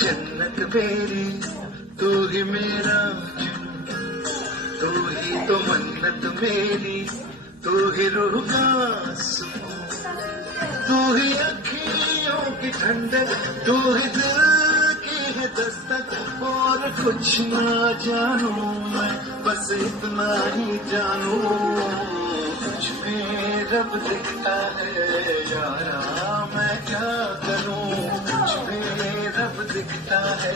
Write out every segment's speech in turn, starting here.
जन्नत मेरी, तू ही मेरा तू ही तो मन्नत मेरी, तू ही रूह का सुकून, तू ही अखियों की ठंडक, तू ही दिल की है दस्तक। और कुछ ना जानू मैं, बस इतना ही जानू, कुछ में रब दिखता है यारा, मैं क्या करूं। कुछ में रब दिखता है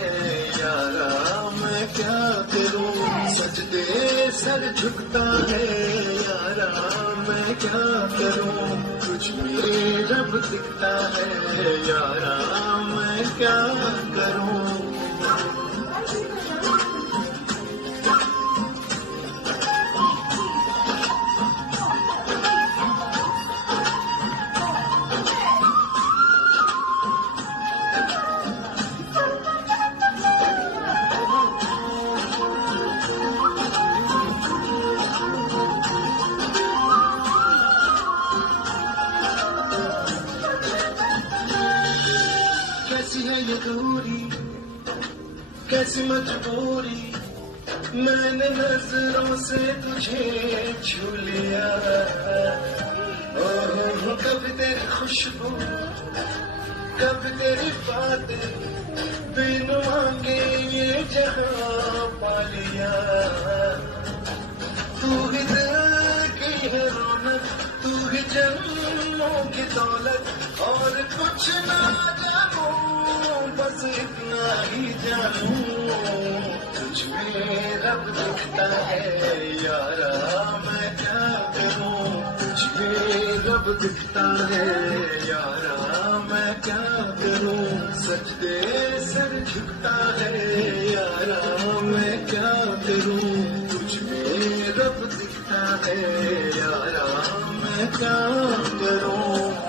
यारा, मैं क्या करूं। सजदे सर झुकता है यारा, मैं क्या करूं। कुछ में रब दिखता है यारा, मैं क्या करूं। कैसी है ये दूरी, कैसी मजबूरी, मैंने नजरों से तुझे छू लिया। ओह कभी तेरी खुशबू, कभी तेरी बातें, बिन मांगे ये जहां पा लिया। तू ही दिल की है रौनक, तू ही जन्मों की दौलत, और कुछ ना जानू, बस इतना ही जानू। तुझ में रब दिखता है यारा, मैं क्या करूं। तुझ में रब दिखता है यारा, मैं क्या करूं। सजदे सर झुकता है यारा, मैं क्या करूं। तुझ में रब दिखता है यारा, मैं क्या करूं।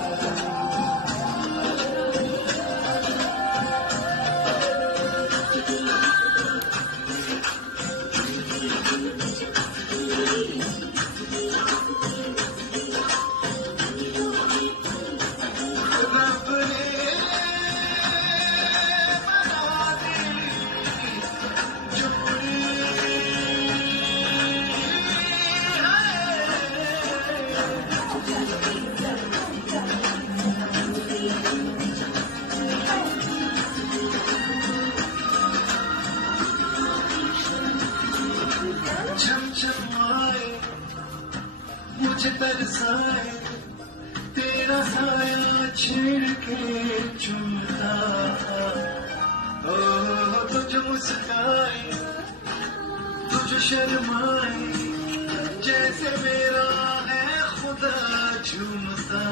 झमझमाए मुझे तरसाए, तेरा साया छेड़ के चुमता। ओह तुझ मुस्काए, तुझ शर्माए, जैसे मेरा है खुदा झूमता।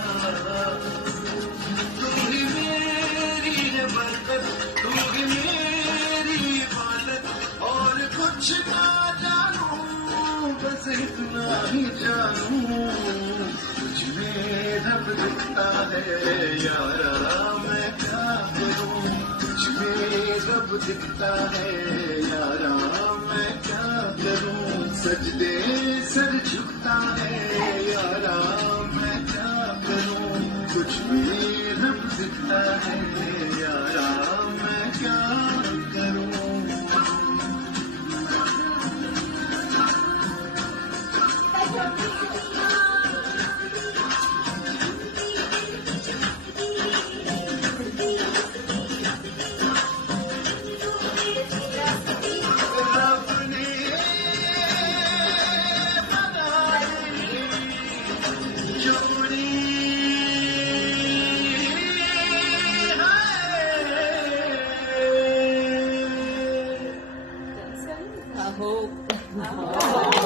तू ही मेरी है बरकत, तू ही मेरी इबादत, और कुछ ना जानू, बस इतना ही जानू। तुझ में रब दिखता है यारा, मैं क्या करूं। तुझ में रब दिखता है यारा, मैं क्या करूं। सजदे सर झुकता है यारा, मैं क्या करूं। कुछ में रब दिखता है यारा, मैं क्या करूं। I hope.